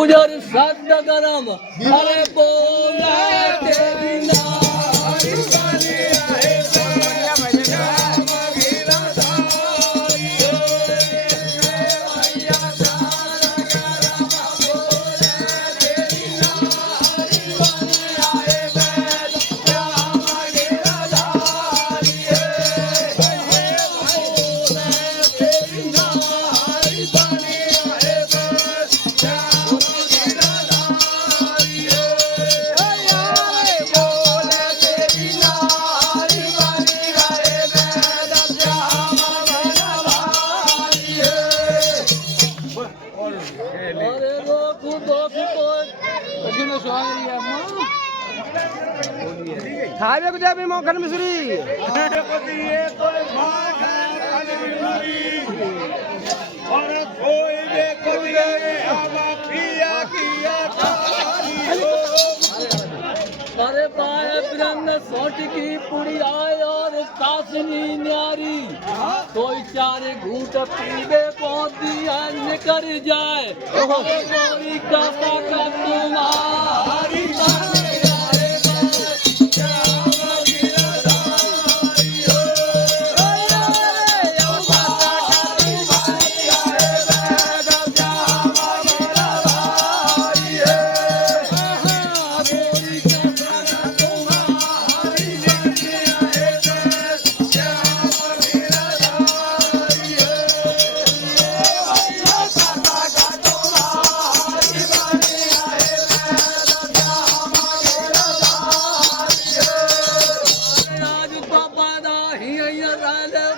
उजर सद गरम अरे बोला तेरी नारी बनी आए श्याम गिरधारी भैया सद गरम बोला तेरी नारी बनी आए श्याम गिरधारी बोला तेरी नारी बनी आए खावे कुछ भी मौखन मिश्री और कोई देखो पिया किया अरे पाए ब्रह्म सोट की पुड़ी आए और कासनी न्यारी कोई चारे घूट पीबे पहुंच दिया निकर जाए कोई काका का तुम्हारी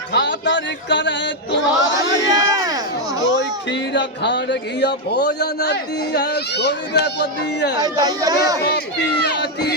खातर करे तुम्हारी कोई खीर खान घिया भोजन दिया स्वर्ग पति है पिया की